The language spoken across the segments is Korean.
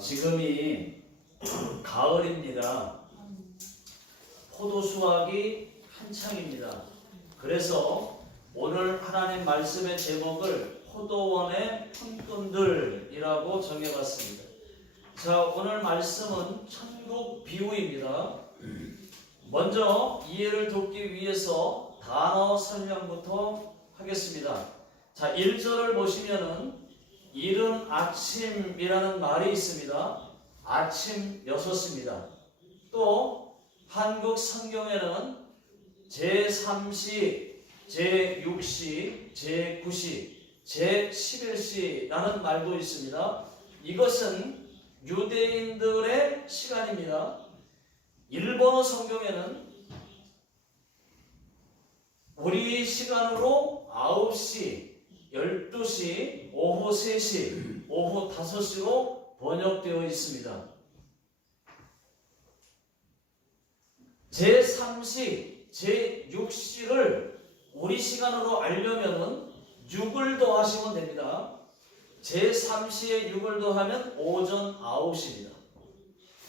지금이 가을입니다. 포도 수확이 한창입니다. 그래서 오늘 하나님 말씀의 제목을 포도원의 품꾼들이라고 정해봤습니다. 자, 오늘 말씀은 천국 비유입니다. 먼저 이해를 돕기 위해서 단어 설명부터 하겠습니다. 자, 1절을 보시면은 이른 아침이라는 말이 있습니다. 아침 6시입니다. 또 한국 성경에는 제3시, 제6시, 제9시, 제11시라는 말도 있습니다. 이것은 유대인들의 시간입니다. 일본어 성경에는 우리 시간으로 9시, 12시, 오후 3시, 오후 5시로 번역되어 있습니다. 제3시, 제6시를 우리 시간으로 알려면은 6을 더하시면 됩니다. 제3시에 6을 더하면 오전 9시입니다.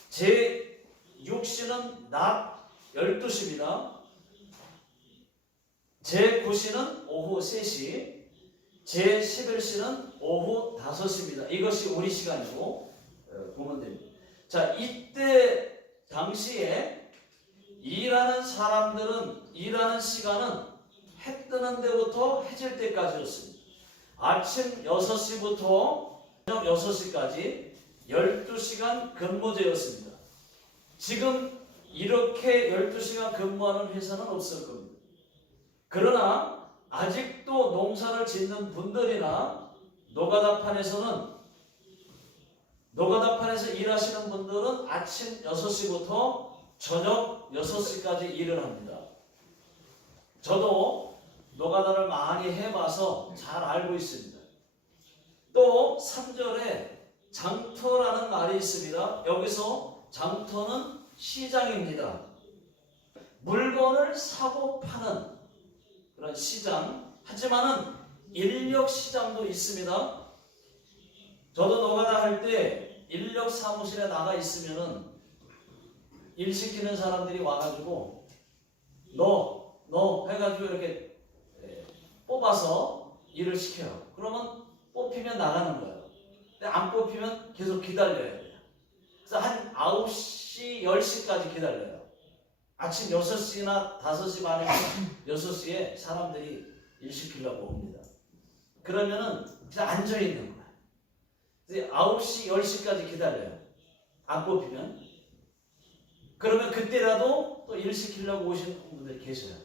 제6시는 낮 12시입니다. 제9시는 오후 3시, 제11시는 오후 5시입니다. 이것이 우리 시간이고 보면 됩니다. 자, 이때 당시에 일하는 사람들은 일하는 시간은 해 뜨는 데부터 해질 때까지였습니다. 아침 6시부터 저녁 6시까지 12시간 근무제였습니다. 지금 이렇게 12시간 근무하는 회사는 없을 겁니다. 그러나 아직도 농사를 짓는 분들이나 노가다판에서 일하시는 분들은 아침 6시부터 저녁 6시까지 일을 합니다. 저도 노가다를 많이 해봐서 잘 알고 있습니다. 또 3절에 장터라는 말이 있습니다. 여기서 장터는 시장입니다. 물건을 사고 파는 그런 시장, 하지만은 인력 시장도 있습니다. 저도 노가다 할 때 인력 사무실에 나가 있으면은 일 시키는 사람들이 와가지고 너 해가지고 이렇게 뽑아서 일을 시켜요. 그러면 뽑히면 나가는 거예요. 근데 안 뽑히면 계속 기다려야 돼요. 그래서 한 9시, 10시까지 기다려요. 아침 6시나 5시 반에 6시에 사람들이 일 시키려고 옵니다. 그러면은 그냥 앉아있는 거야. 그래서 9시, 10시까지 기다려요. 안 뽑히면. 그러면 그때라도 또 일 시키려고 오시는 분들이 계셔요.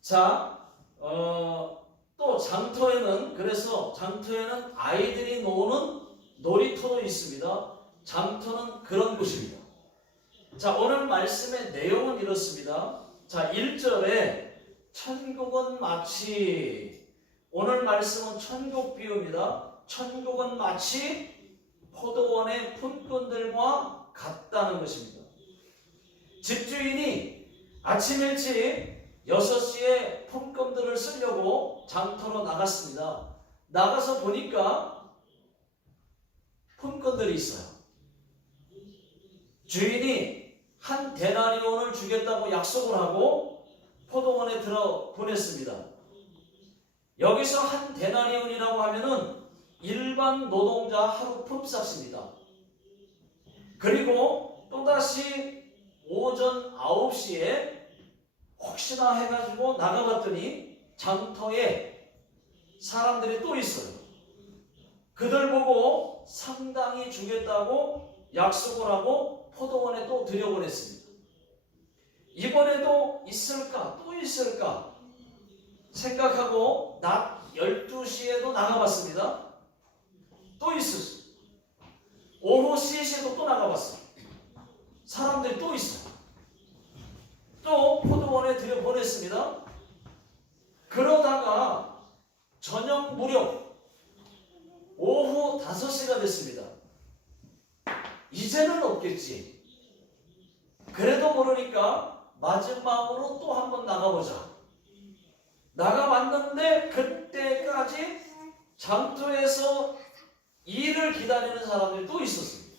자, 또 그래서 장터에는 아이들이 노는 놀이터도 있습니다. 장터는 그런 곳입니다. 자, 오늘 말씀의 내용은 이렇습니다. 자, 1절에 천국은 마치, 오늘 말씀은 천국 비유입니다. 천국은 마치 포도원의 품꾼들과 같다는 것입니다. 집주인이 아침 일찍 6시에 품꾼들을 쓰려고 장터로 나갔습니다. 나가서 보니까 품꾼들이 있어요. 주인이 한 데나리온을 주겠다고 약속을 하고 포도원에 들어 보냈습니다. 여기서 한 데나리온이라고 하면은 일반 노동자 하루 품삯입니다. 그리고 또다시 오전 9시에 혹시나 해가지고 나가봤더니 장터에 사람들이 또 있어요. 그들 보고 상당히 주겠다고 약속을 하고 포도원에 또 들여보냈습니다. 이번에도 있을까? 또 있을까? 생각하고 낮 12시에도 나가봤습니다. 또 있었어요. 오후 3시에도 또 나가봤어요. 사람들이 또 있어요. 또 포도원에 들여보냈습니다. 그러다가 저녁 무렵 오후 5시가 됐습니다. 이제는 없겠지. 그래도 모르니까 마지막으로 또 한번 나가보자. 나가봤는데 그때까지 장터에서 일을 기다리는 사람들이 또 있었습니다.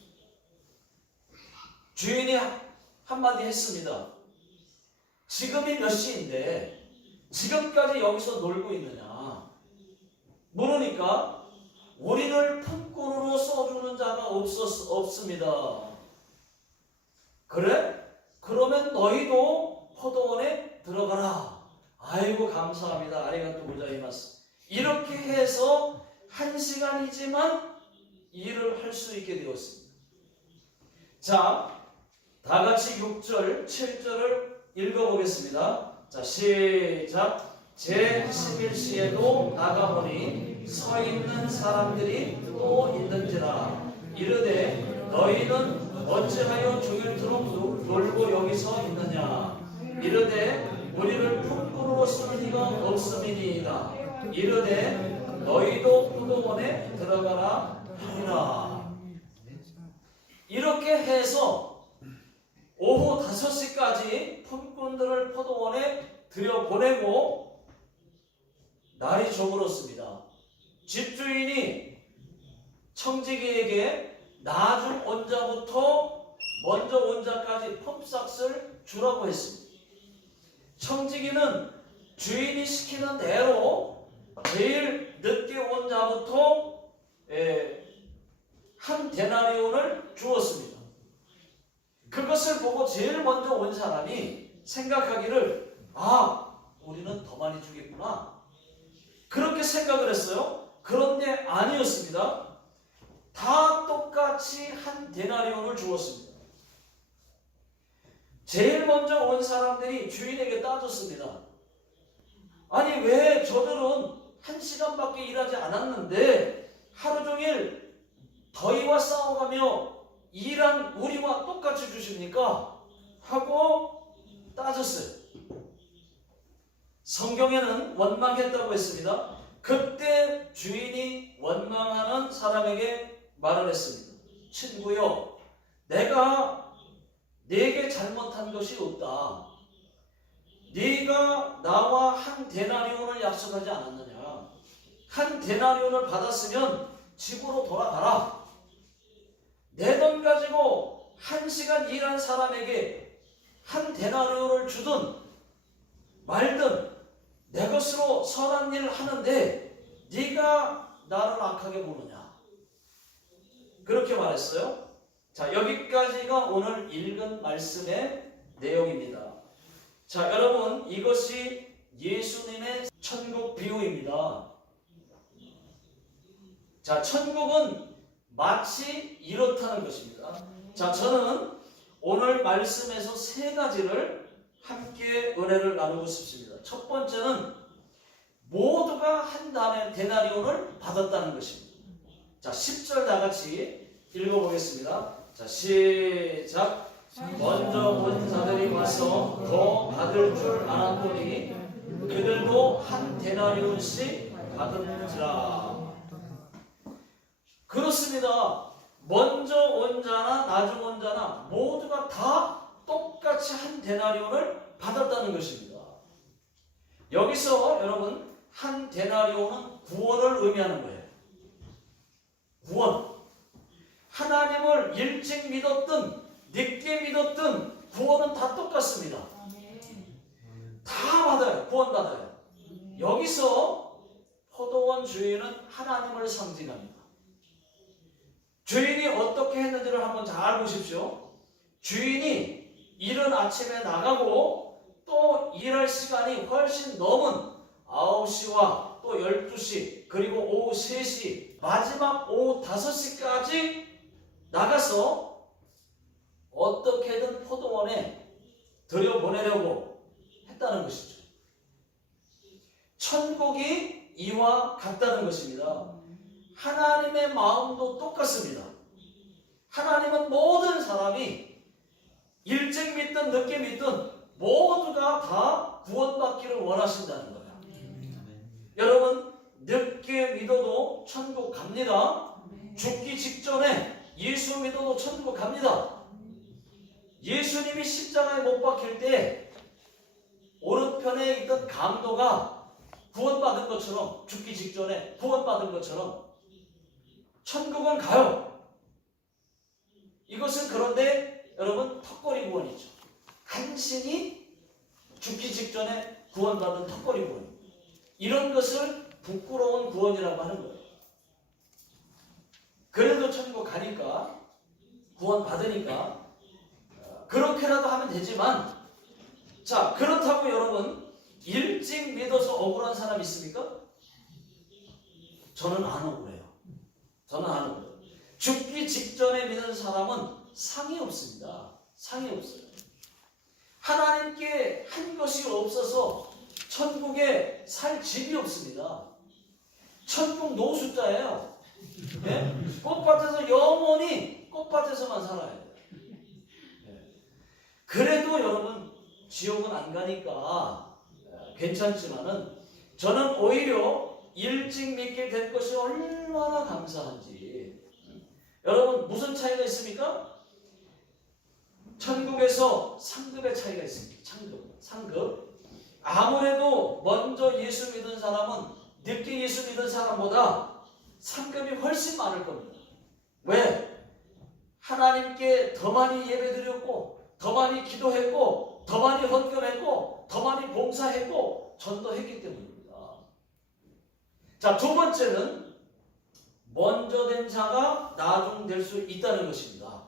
주인이 한마디 했습니다. 지금이 몇 시인데 지금까지 여기서 놀고 있느냐? 물으니까 우리를 품꾼으로 써주는 자가 없습니다. 그래? 그러면 너희도 포도원에 들어가라. 아이고 감사합니다. 아리가또 고자이마스. 이렇게 해서 1시간이지만 일을 할 수 있게 되었습니다. 자, 다 같이 6절, 7절을 읽어보겠습니다. 자, 시작. 제11시에도 나가보니 서 있는 사람들이 또 있는지라. 이르되 너희는 어찌하여 종일토록 놀고 여기 서 있느냐. 이르되 우리를 품꾼으로 쓰는 이가 없음이니이다. 이르되 너희도 포도원에 들어가라 하니라. 이렇게 해서 오후 5시까지 품꾼들을 포도원에 들여보내고 날이 저물었습니다. 집주인이 청지기에게 나중 온 자부터 먼저 온 자까지 품삯을 주라고 했습니다. 청지기는 주인이 시키는 대로 제일 늦게 온 자부터 한 데나리온을 주었습니다. 그것을 보고 제일 먼저 온 사람이 생각하기를 우리는 더 많이 주겠구나. 그렇게 생각을 했어요. 그런데 아니었습니다. 다 똑같이 한 데나리온을 주었습니다. 제일 먼저 온 사람들이 주인에게 따졌습니다. 아니 왜 저들은 1시간밖에 일하지 않았는데 하루 종일 더위와 싸워가며 일한 우리와 똑같이 주십니까? 하고 따졌어요. 성경에는 원망했다고 했습니다. 그때 주인이 원망하는 사람에게 말을 했습니다. 친구여, 내가 네게 잘못한 것이 없다. 네가 나와 한 데나리온을 약속하지 않았느냐? 한 데나리온을 받았으면 집으로 돌아가라. 내 돈 가지고 1시간 일한 사람에게 한 데나리온을 주든 말든 내 것으로 선한 일을 하는데 네가 나를 악하게 보느냐? 그렇게 말했어요. 자, 여기까지가 오늘 읽은 말씀의 내용입니다. 자, 여러분, 이것이 예수님의 천국 비유입니다. 자, 천국은 마치 이렇다는 것입니다. 자, 저는 오늘 말씀에서 3가지를 함께 은혜를 나누고 싶습니다. 첫 번째는 모두가 한 데나리온을 받았다는 것입니다. 자, 10절 다 같이 읽어보겠습니다. 자, 시작. 먼저 온 자들이 와서 더 받을 줄 알았더니 그들도 한 데나리온씩 받은지라. 그렇습니다. 먼저 온 자나 나중 온 자나 모두가 다 똑같이 한 데나리온을 받았다는 것입니다. 여기서 여러분 한 데나리온은 구원을 의미하는 거예요. 구원. 하나님을 일찍 믿었든 늦게 믿었든 구원은 다 똑같습니다. 다 받아요. 구원 받아요. 여기서 포도원 주인은 하나님을 상징합니다. 주인이 어떻게 했는지를 한번 잘 보십시오. 주인이 이른 아침에 나가고 또 일할 시간이 훨씬 넘은 9시와 또 12시 그리고 오후 3시 마지막 오후 5시까지 나가서 어떻게든 포도원에 들여보내려고 했다는 것이죠. 천국이 이와 같다는 것입니다. 하나님의 마음도 똑같습니다. 하나님은 모든 사람이 일찍 믿든 늦게 믿든 모두가 다 구원받기를 원하신다는 거예요. 여러분, 늦게 믿어도 천국 갑니다. 죽기 직전에 예수 믿어도 천국 갑니다. 예수님이 십자가에 못 박힐 때 오른편에 있던 강도가 구원받은 것처럼, 죽기 직전에 구원받은 것처럼 천국은 가요. 이것은 그런데 여러분 턱걸이 구원이죠. 간신히 죽기 직전에 구원받은 턱걸이 구원. 이런 것을 부끄러운 구원이라고 하는 거예요. 그래도 천국 가니까, 구원받으니까 그렇게라도 하면 되지만, 자, 그렇다고 여러분 일찍 믿어서 억울한 사람 있습니까? 저는 안 억울해요. 저는 안 억울해요. 죽기 직전에 믿는 사람은 상이 없습니다. 상이 없어요. 하나님께 한 것이 없어서 천국에 살 집이 없습니다. 천국 노숙자예요. 네? 꽃밭에서 영원히 꽃밭에서만 살아야 돼요. 네. 그래도 여러분 지옥은 안 가니까 괜찮지만은 저는 오히려 일찍 믿게 된 것이 얼마나 감사한지. 여러분 무슨 차이가 있습니까? 천국에서 상급의 차이가 있습니다. 상급. 아무래도 먼저 예수 믿은 사람은 늦게 예수 믿은 사람보다 상급이 훨씬 많을 겁니다. 왜? 하나님께 더 많이 예배드렸고, 더 많이 기도했고, 더 많이 헌금했고, 더 많이 봉사했고, 전도했기 때문입니다. 자, 두 번째는 먼저 된 자가 나중될 수 있다는 것입니다.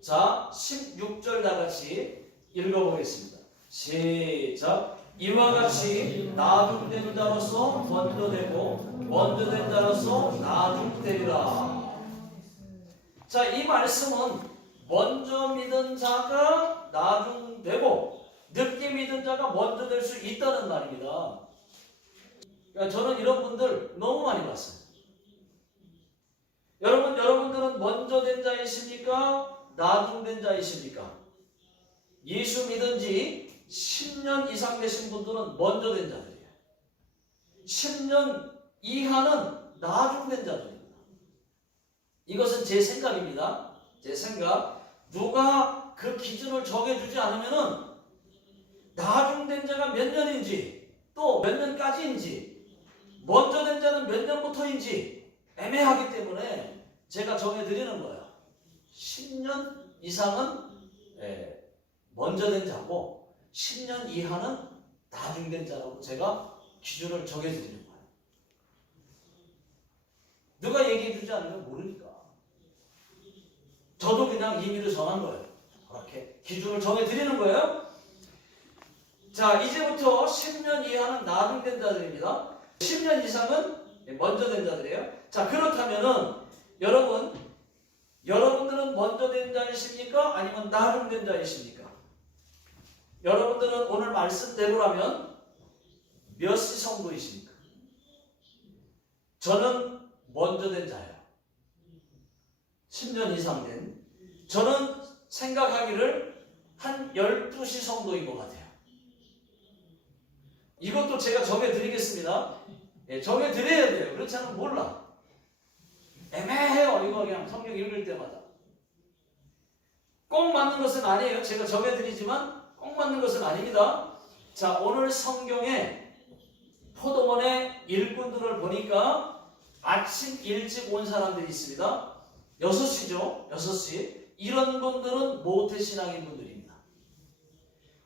자, 16절 다같이 읽어보겠습니다. 시작. 이와 같이 나중된 자로서 먼저 되고 먼저 된 자로서 나중되리라. 자, 이 말씀은 먼저 믿은 자가 나중되고 늦게 믿은 자가 먼저 될 수 있다는 말입니다. 그러니까 저는 이런 분들 너무 많이 봤어요. 여러분들은 먼저 된 자이십니까? 나중된 자이십니까? 예수 믿은 지 10년 이상 되신 분들은 먼저 된 자들이에요. 10년 이하는 나중된 자들입니다. 이것은 제 생각입니다. 제 생각. 누가 그 기준을 정해주지 않으면은 나중된 자가 몇 년인지 또 몇 년까지인지 먼저 된 자는 몇 년부터인지 애매하기 때문에 제가 정해드리는 거예요. 10년 이상은 먼저 된 자고 10년 이하는 나중된 자라고 제가 기준을 정해드리는 거예요. 누가 얘기해주지 않으면 모르니까. 저도 그냥 임의로 정한 거예요. 그렇게 기준을 정해드리는 거예요. 자, 이제부터 10년 이하는 나중된 자들입니다. 10년 이상은 먼저 된 자들이에요. 자, 그렇다면은 여러분들은 먼저 된 자이십니까? 아니면 나중된 자이십니까? 여러분들은 오늘 말씀대로라면 몇 시 성도이십니까? 저는 먼저 된 자예요. 10년 이상 된. 저는 생각하기를 한 12시 성도인 것 같아요. 이것도 제가 정해드리겠습니다. 정해드려야 돼요. 그렇지 않으면 몰라. 애매해요. 이거 그냥 성경 읽을 때마다. 꼭 맞는 것은 아니에요. 제가 정해드리지만 꼭 맞는 것은 아닙니다. 자, 오늘 성경에 포도원의 일꾼들을 보니까 아침 일찍 온 사람들이 있습니다. 6시죠. 6시. 이런 분들은 모태신앙인 분들입니다.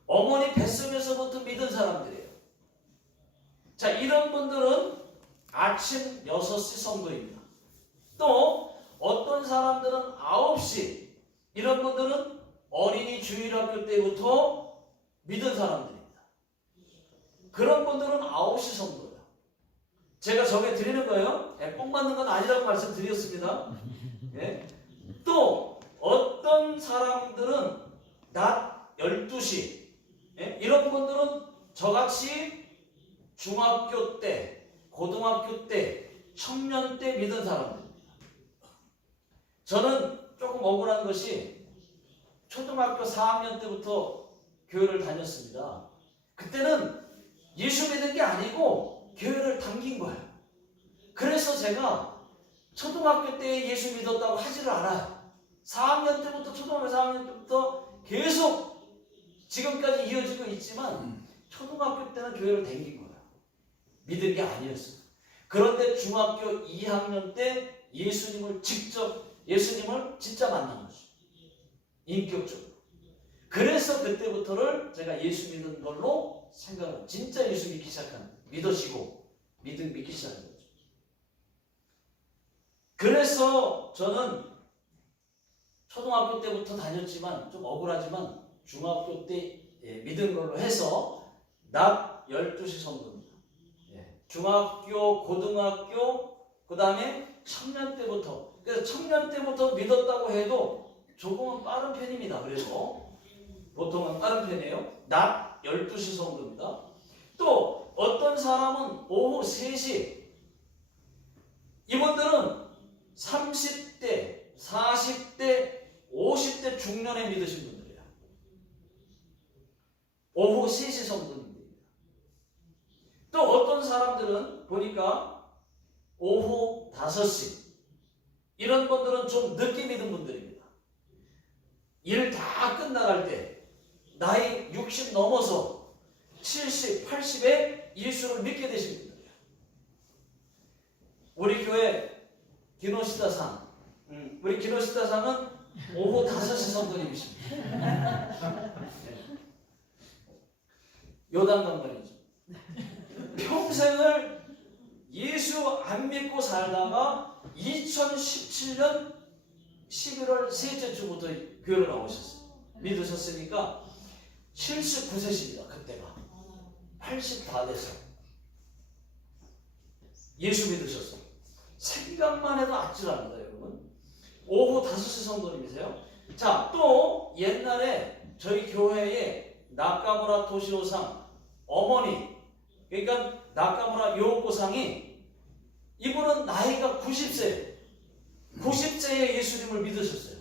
어머니 뱃속에서부터 믿은 사람들이에요. 자, 이런 분들은 아침 6시 성도입니다. 또 어떤 사람들은 9시. 이런 분들은 어린이 주일학교 때부터 믿은 사람들입니다. 그런 분들은 9시 성도예요. 제가 정해드리는 거예요. 꼭 맞는 건 아니라고 말씀드렸습니다. 또 어떤 사람들은 낮 12시. 이런 분들은 저같이 중학교 때, 고등학교 때, 청년 때 믿은 사람들입니다. 저는 조금 억울한 것이 초등학교 4학년 때부터 교회를 다녔습니다. 그때는 예수 믿은 게 아니고 교회를 당긴 거예요. 그래서 제가 초등학교 때 예수 믿었다고 하지를 않아요. 4학년 때부터, 초등학교 4학년 때부터 계속 지금까지 이어지고 있지만 초등학교 때는 교회를 당긴 거예요. 믿은 게 아니었어요. 그런데 중학교 2학년 때 예수님을 진짜 만난 거죠. 인격적으로. 그래서 그때부터를 제가 예수 믿는 걸로 생각을, 진짜 예수 믿기 시작한, 믿으시고 믿기 시작한 거죠. 그래서 저는 초등학교 때부터 다녔지만 좀 억울하지만 중학교 때 믿은 걸로 해서 낮 12시 성도입니다. 중학교, 고등학교, 그 다음에 청년 때부터, 그래서 청년 때부터 믿었다고 해도 조금은 빠른 편입니다. 그래서 보통은 빠른 편이에요. 낮 12시 성도입니다. 또 어떤 사람은 오후 3시, 이분들은 30대, 40대, 50대 중년에 믿으신 분들이에요. 오후 3시 성도입니다. 또 어떤 사람들은 보니까 오후 5시, 이런 분들은 좀 늦게 믿은 분들입니다. 일 다 끝나갈 때 나이 60 넘어서 70, 80에 예수를 믿게 되신 분들이에요. 우리 교회 기노시다상, 우리 기노시다상은 오후 5시 성도님이십니다. 요단강변이죠. 평생을 예수 안 믿고 살다가 2017년 11월 셋째 주부터 교회를 나오셨어요. 믿으셨으니까 79세십니다. 그때가 80 다 돼서 예수 믿으셨어요. 생각만 해도 아찔합니다, 여러분. 오후 5시 성도님이세요. 자, 또 옛날에 저희 교회에 나카무라 토시오상 어머니, 그러니까 나카무라 요코상이, 이분은 나이가 90세에 예수님을 믿으셨어요.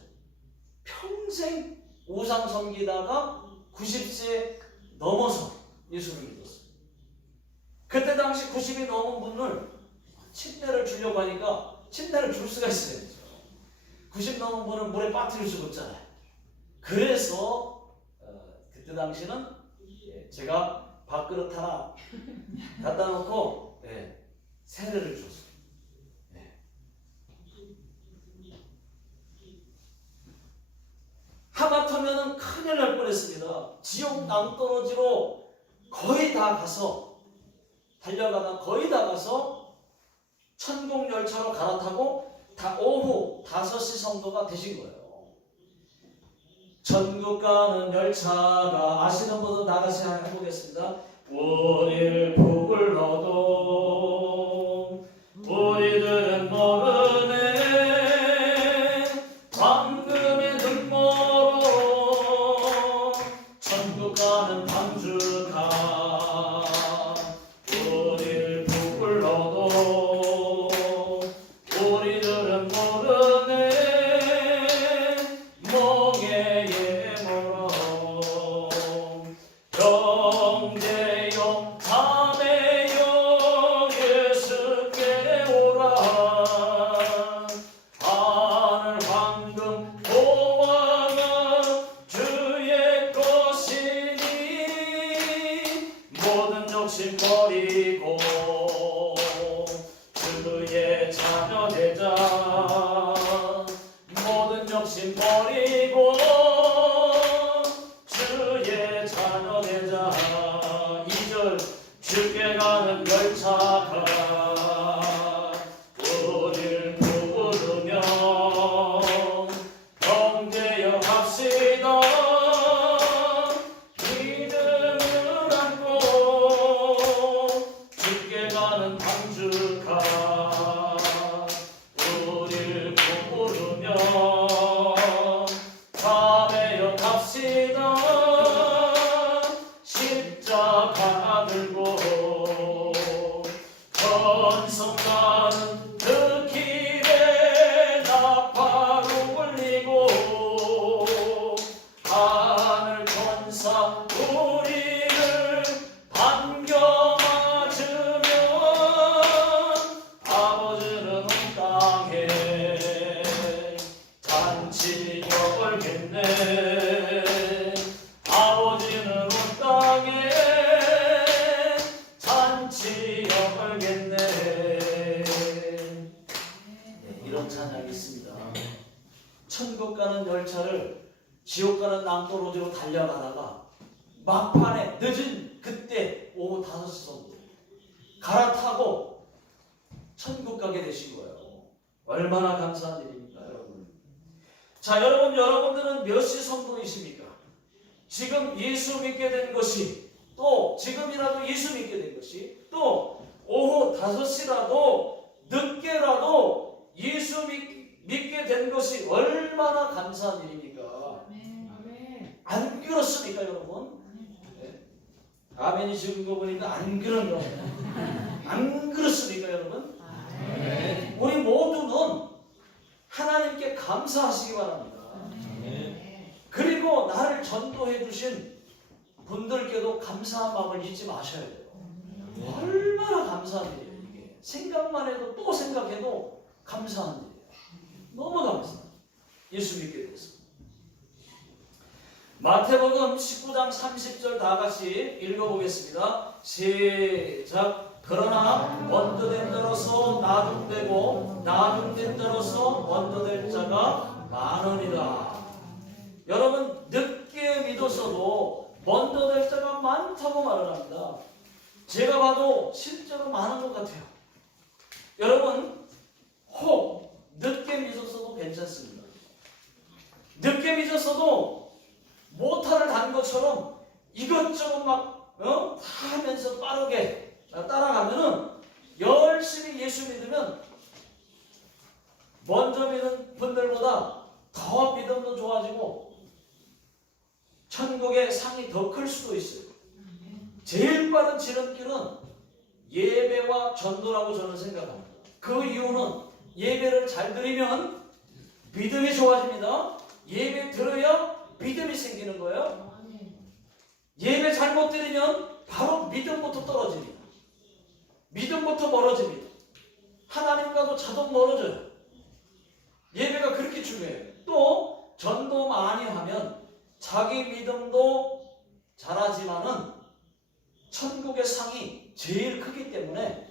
평생 우상 섬기다가 90세 넘어서 예수를 믿었어요. 그때 당시 90이 넘은 분을 침례를 주려고 하니까 침례를 줄 수가 있어요. 90 넘은 분은 물에 빠뜨릴 수가 없잖아요. 그래서 그때 당시는 제가 밥그릇 하나 갖다 놓고 세례를 줬어요. 하마터면 큰일 날 뻔했습니다. 지옥 낭떠러지로 거의 다 가서, 달려가다 거의 다 가서 천국 열차로 갈아타고 다 오후 5시 성도가 되신 거예요. 천국 가는 열차가, 아시는 분은 나가시 해보겠습니다. 우리를 복을 얻어 우리들은 모르네 황금의 눈모로 천국 가는 방주가 우리를 복을 얻어 우리들은 모르네 멍에에 멀어 영대여 자매여 예수께 오라 하늘 황금 보화가 주의 것이니 모든 욕심 버리고 주의 자녀 되자 모든 욕심 버리고 주의 자녀 되자 2절 주께 가는 열차가 우릴 부르며 경계여 갑시다 믿음을 안고 주께 가는 방주가 우릴 부르며 이런 찬양이 있습니다. 천국 가는 열차를 지옥 가는 낭떠러지로 달려가다가 막판에 늦은 그때 오후 5시 정도 갈아타고 천국 가게 되신 거예요. 얼마나 감사한 일입니까, 여러분? 자, 여러분들은 몇 시 성도이십니까? 지금 예수 믿게 된 것이, 또 지금이라도 예수 믿게 된 것이, 또 오후 5시라도 늦게라도 예수 믿게 된 것이 얼마나 감사한 일입니까? 안 그렇습니까, 여러분? 네. 아멘이 지은 거 보니까 안 그런가 봐요. 안 그렇습니까, 여러분? 네. 우리 모두는 하나님께 감사하시기 바랍니다. 그리고 나를 전도해 주신 분들께도 감사한 마음을 잊지 마셔야 돼요. 얼마나 감사한 일이에요, 이게. 생각만 해도 또 생각해도 감사한 일이에요. 너무 감사해요. 예수 믿게 돼서. 마태복음 19장 30절 다 같이 읽어보겠습니다. 시작. 그러나 먼저 된 자로서 나중되고 나중된 자로서 먼저 될 자가 많으니라. 여러분, 늦게 믿었어도 먼저 될 자가 많다고 말을 합니다. 제가 봐도 실제로 많은 것 같아요. 여러분, 혹 늦게 믿었어도 괜찮습니다. 늦게 믿었어도 모터를 단 것처럼 이것저것 막 다 하면서 빠르게 따라가면은, 열심히 예수 믿으면 먼저 믿은 분들보다 더 믿음도 좋아지고 천국의 상이 더 클 수도 있어요. 제일 빠른 지름길은 예배와 전도라고 저는 생각합니다. 그 이유는 예배를 잘 드리면 믿음이 좋아집니다. 예배 들어야 믿음이 생기는 거예요. 예배 잘못 드리면 바로 믿음부터 떨어집니다. 믿음부터 멀어집니다. 하나님과도 자동 멀어져요. 예배가 그렇게 중요해요. 또 전도 많이 하면 자기 믿음도 잘하지만은 천국의 상이 제일 크기 때문에,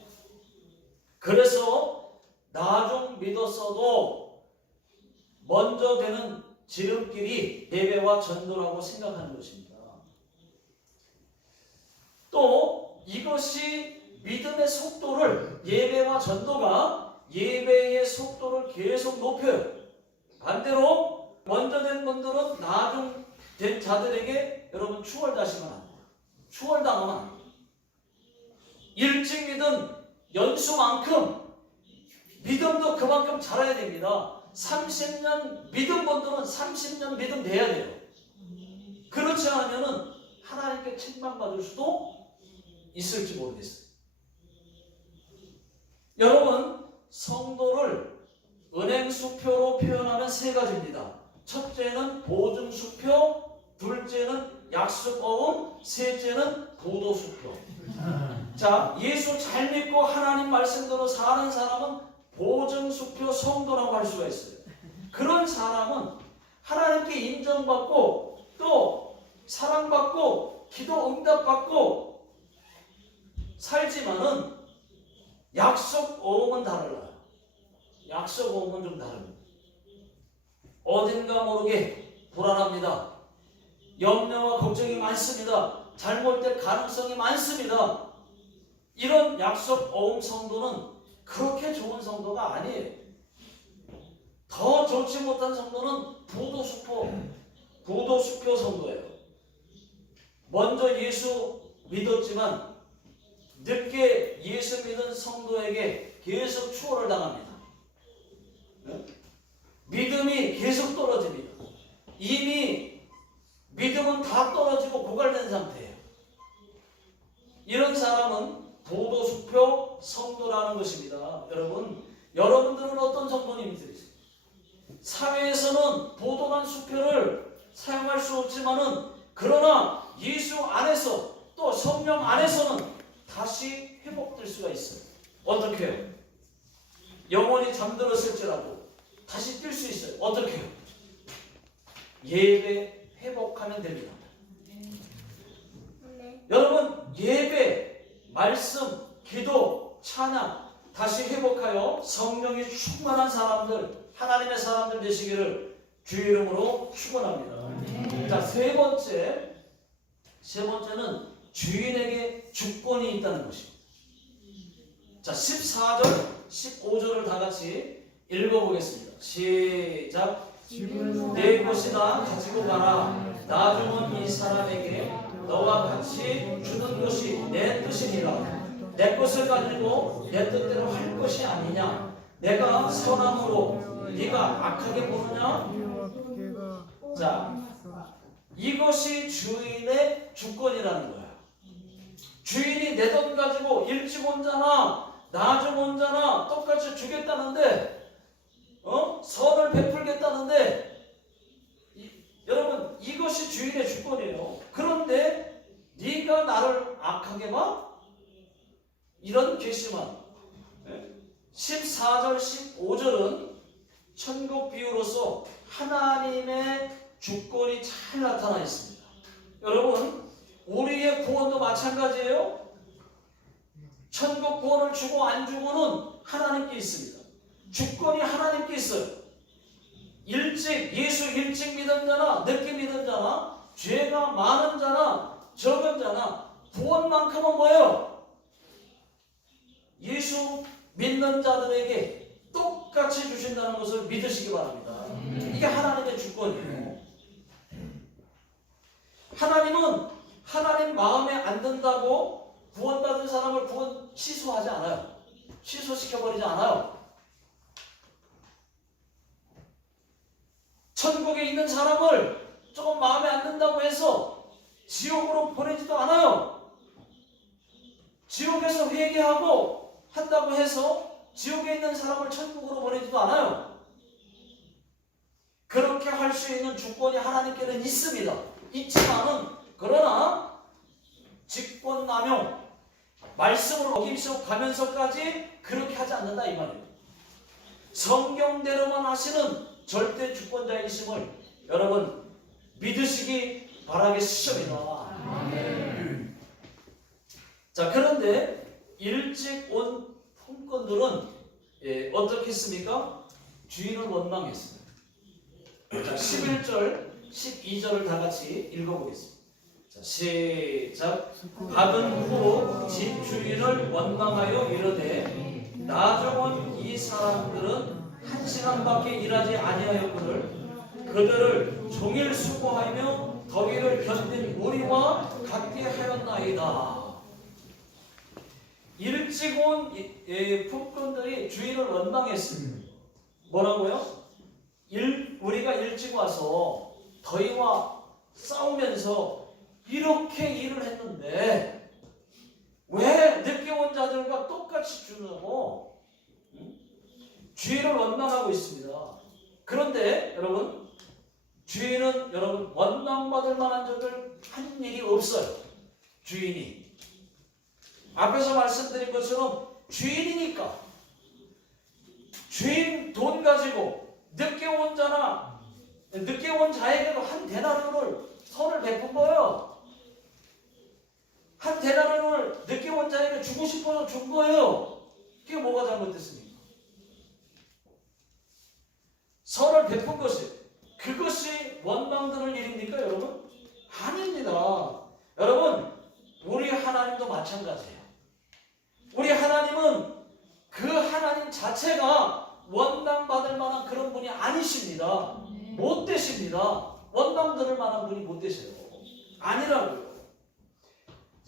그래서 나중 믿었어도 먼저 되는 지름길이 예배와 전도라고 생각하는 것입니다. 또 이것이 믿음의 속도를, 예배와 전도가 예배의 속도를 계속 높여요. 반대로 먼저 된 분들은 나중 된 자들에게 여러분 추월당하시면 안 돼요. 추월당하면 안 돼요. 일찍 믿은 연수만큼 믿음도 그만큼 잘해야 됩니다. 30년 믿은 분들은 30년 믿음 돼야 돼요. 그렇지 않으면 하나님께 책망받을 수도 있을지 모르겠어요. 여러분, 성도를 은행수표로 표현하면 세 가지입니다. 첫째는 보증수표, 둘째는 약속어음, 셋째는 보도수표. 자, 예수 잘 믿고 하나님 말씀대로 사는 사람은 보증수표 성도라고 할 수가 있어요. 그런 사람은 하나님께 인정받고 또 사랑받고 기도 응답받고 살지만은 약속어음은 달라요. 약속어음은 좀 다릅니다. 어딘가 모르게 불안합니다. 염려와 걱정이 많습니다. 잘못될 가능성이 많습니다. 이런 약속어음 성도는 그렇게 좋은 성도가 아니에요. 더 좋지 못한 성도는 부도수표 성도예요. 먼저 예수 믿었지만 늦게 예수 믿은 성도에게 계속 추월을 당합니다. 믿음이 계속 떨어집니다. 이미 믿음은 다 떨어지고 고갈된 상태예요. 이런 사람은 보도수표 성도라는 것입니다. 여러분들은 어떤 성도님들이세요? 사회에서는 보도한 수표를 사용할 수 없지만은, 그러나 예수 안에서 또 성령 안에서는 다시 회복될 수가 있어요. 어떻게 해요? 영혼이 잠들었을지라도 다시 뛸 수 있어요. 어떻게 해요? 예배 회복하면 됩니다. 여러분, 예배, 말씀, 기도, 찬양 다시 회복하여 성령이 충만한 사람들, 하나님의 사람들 되시기를 주의 이름으로 축원합니다. 자, 세 번째는 주인에게 주권이 있다는 것입니다. 자, 14절, 15절을 다 같이 읽어보겠습니다. 시작. 내 것이다 가지고 가라. 나중은 이 사람에게 너와 같이 주는 것이 내 뜻이니라. 내 것을 가지고 내 뜻대로 할 것이 아니냐. 내가 선함으로 네가 악하게 보느냐. 자, 이것이 주인의 주권이라는 거야. 주인이 내 돈 가지고 일찍 온 자나 나중 온 자나 똑같이 주겠다는데, 선을 베풀겠다는데, 여러분, 이것이 주인의 주권이에요. 그런데 네가 나를 악하게 봐? 이런 괘씸함. 14절, 15절은 천국 비유로서 하나님의 주권이 잘 나타나 있습니다. 여러분, 우리의 구원도 마찬가지예요. 천국 구원을 주고 안 주고는 하나님께 있습니다. 주권이 하나님께 있어요. 예수 일찍 믿은 자나 늦게 믿은 자나 죄가 많은 자나 적은 자나 구원만큼은 뭐예요? 예수 믿는 자들에게 똑같이 주신다는 것을 믿으시기 바랍니다. 이게 하나님의 주권이에요. 하나님은 하나님 마음에 안 든다고 구원받은 사람을 구원 취소하지 않아요. 취소시켜버리지 않아요. 천국에 있는 사람을 조금 마음에 안 든다고 해서 지옥으로 보내지도 않아요. 지옥에서 회개하고 한다고 해서 지옥에 있는 사람을 천국으로 보내지도 않아요. 그렇게 할 수 있는 주권이 하나님께는 있습니다. 있지만은, 그러나 직권남용, 말씀을 어김없이 가면서까지 그렇게 하지 않는다 이 말이에요. 성경대로만 하시는 절대 주권자이심을 여러분 믿으시기 바라겠습니다. 자, 그런데 일찍 온 품꾼들은 어떻게 했습니까? 주인을 원망했어요. 자, 11절, 12절을 다 같이 읽어보겠습니다. 자, 시작. 받은 후 집 주인을 원망하여 이르되 나중은 이 사람들은 1시간밖에 일하지 아니하였거늘 그들을 종일 수고하며 더위를 견딘 우리와 같게 하였나이다. 일찍 온 품꾼들이 주인을 원망했습니다. 뭐라고요? 우리가 일찍 와서 더위와 싸우면서 이렇게 일을 했는데 왜 늦게 온 자들과 똑같이 주냐고 주인을 원망하고 있습니다. 그런데 여러분, 주인은 여러분 원망받을 만한 적을 한 일이 없어요. 주인이 앞에서 말씀드린 것처럼 주인이니까 주인 돈 가지고 늦게 온 자에게도 한 데나리온을 선을 베푼 거예요. 한 데나리온을 늦게 온 자에게 주고 싶어서 준 거예요. 그게 뭐가 잘못됐습니까? 선을 베푼 그것이 원망드는 일입니까, 여러분? 아닙니다. 여러분, 우리 하나님도 마찬가지예요. 우리 하나님은 그 하나님 자체가 원망받을 만한 그런 분이 아니십니다. 못 되십니다. 원망 들을 만한 분이 못 되세요. 아니라고요.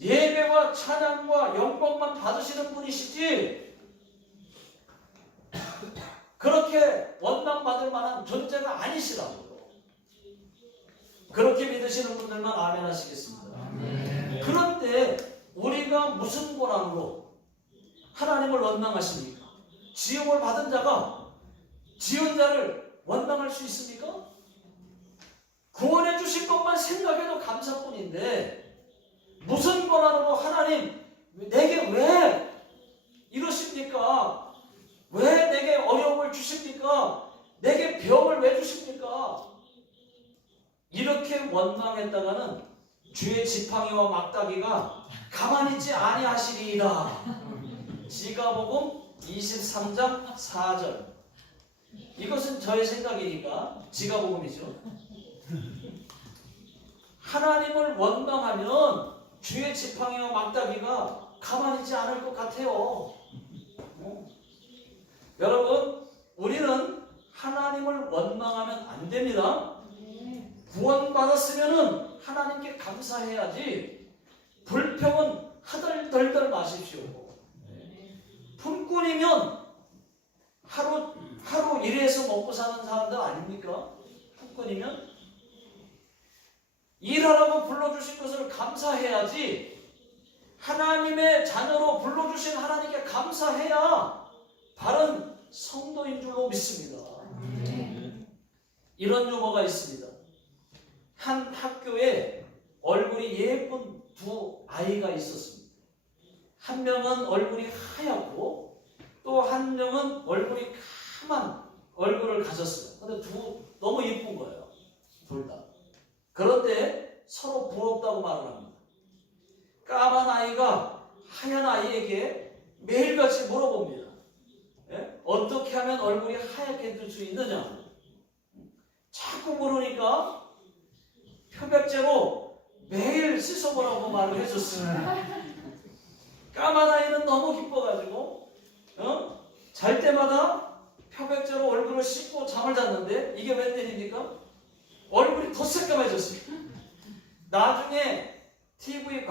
예배와 찬양과 영광만 받으시는 분이시지 그렇게 원망받을 만한 존재가 아니시라고요. 그렇게 믿으시는 분들만 아멘 하시겠습니다. 그런데 우리가 무슨 권한으로 하나님을 원망하십니까? 지옥을 받은 자가 지은 자를 원망할 수 있습니까? 구원해 주신 것만 생각해도 감사뿐인데 무슨 권한으로 하나님 내게 왜 이러십니까? 왜 내게 어려움을 주십니까? 내게 병을 왜 주십니까? 이렇게 원망했다가는 주의 지팡이와 막다기가 가만히 있지 아니하시리이다. 지가복음 23장 4절. 이것은 저의 생각이니까 지가복음이죠. 하나님을 원망하면 주의 지팡이와 막다기가 가만히 있지 않을 것 같아요. 여러분, 우리는 하나님을 원망하면 안 됩니다. 구원받았으면 하나님께 감사해야지 불평은 하덜덜덜 마십시오. 품꾼이면 하루 일해서 먹고 사는 사람들 아닙니까? 품꾼이면 일하라고 불러주신 것을 감사해야지 하나님의 자녀로 불러주신 하나님께 감사해야 바른 성도인 줄로 믿습니다. 이런 유머가 있습니다. 한 학교에 얼굴이 예쁜 두 아이가 있었습니다. 한 명은 얼굴이 하얗고 또 한 명은 얼굴이 까만 얼굴을 가졌어요. 근데 너무 예쁜 거예요. 둘 다. 그런데 서로 부럽다고 말을 합니다. 까만 아이가 하얀 아이에게 매일같이 물어봅니다. 예? 어떻게 하면 얼굴이 하얗게 될 수 있느냐? 자꾸 물으니까 표백제로 매일 씻어보라고 말을 해줬어요. 까만 아이는 너무 기뻐가지고 잘 때마다 표백제로 얼굴을 씻고 잠을 잤는데 이게 웬일입니까? 얼굴이 더 새까매졌어요. 나중에 TV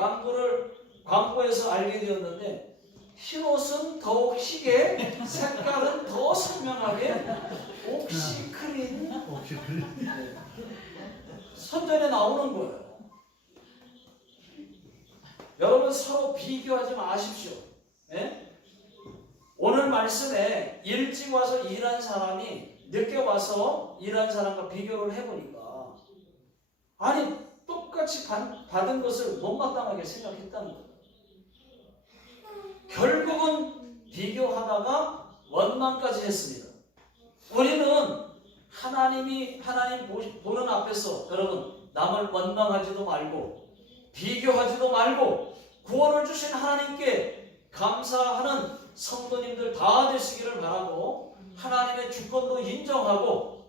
광고에서 알게 되었는데 흰옷은 더욱 희게 색깔은 더 선명하게 옥시크린 선전에 나오는 거예요. 여러분 서로 비교하지 마십시오. 예? 오늘 말씀에 일찍 와서 일한 사람이 늦게 와서 일한 사람과 비교를 해보니까 아니 똑같이 받은 것을 못마땅하게 생각했다는 거예요. 결국은 비교하다가 원망까지 했습니다. 우리는 하나님 보는 앞에서 여러분 남을 원망하지도 말고 비교하지도 말고 구원을 주신 하나님께 감사하는 성도님들 다 되시기를 바라고 하나님의 주권도 인정하고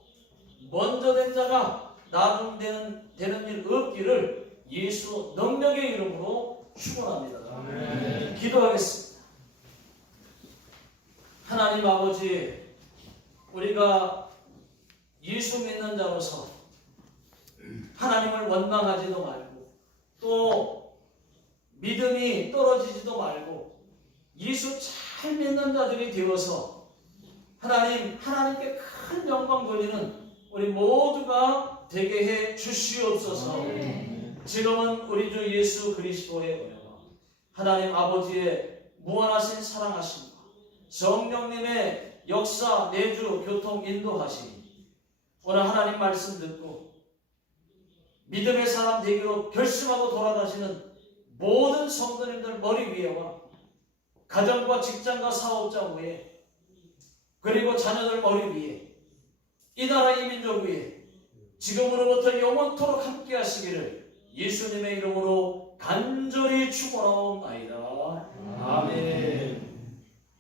먼저 된 자가 나중 되는 일 없기를 예수 능력의 이름으로 축원합니다. 아멘. 기도하겠습니다. 하나님 아버지, 우리가 예수 믿는 자로서 하나님을 원망하지도 말고 또 믿음이 떨어지지도 말고 예수 잘 믿는 자들이 되어서 하나님께 큰 영광 돌리는 우리 모두가 되게 해 주시옵소서. 지금은 우리 주 예수 그리스도의 은혜와 하나님 아버지의 무한하신 사랑하심과 성령님의 역사, 내주, 교통, 인도하심이 오늘 하나님 말씀 듣고 믿음의 사람 되기로 결심하고 돌아가시는 모든 성도님들 머리 위에와 가정과 직장과 사업자 위에 그리고 자녀들 머리 위에 이 나라 이 민족 위에 지금으로부터 영원토록 함께 하시기를 예수님의 이름으로 간절히 축원하옵나이다. 아멘.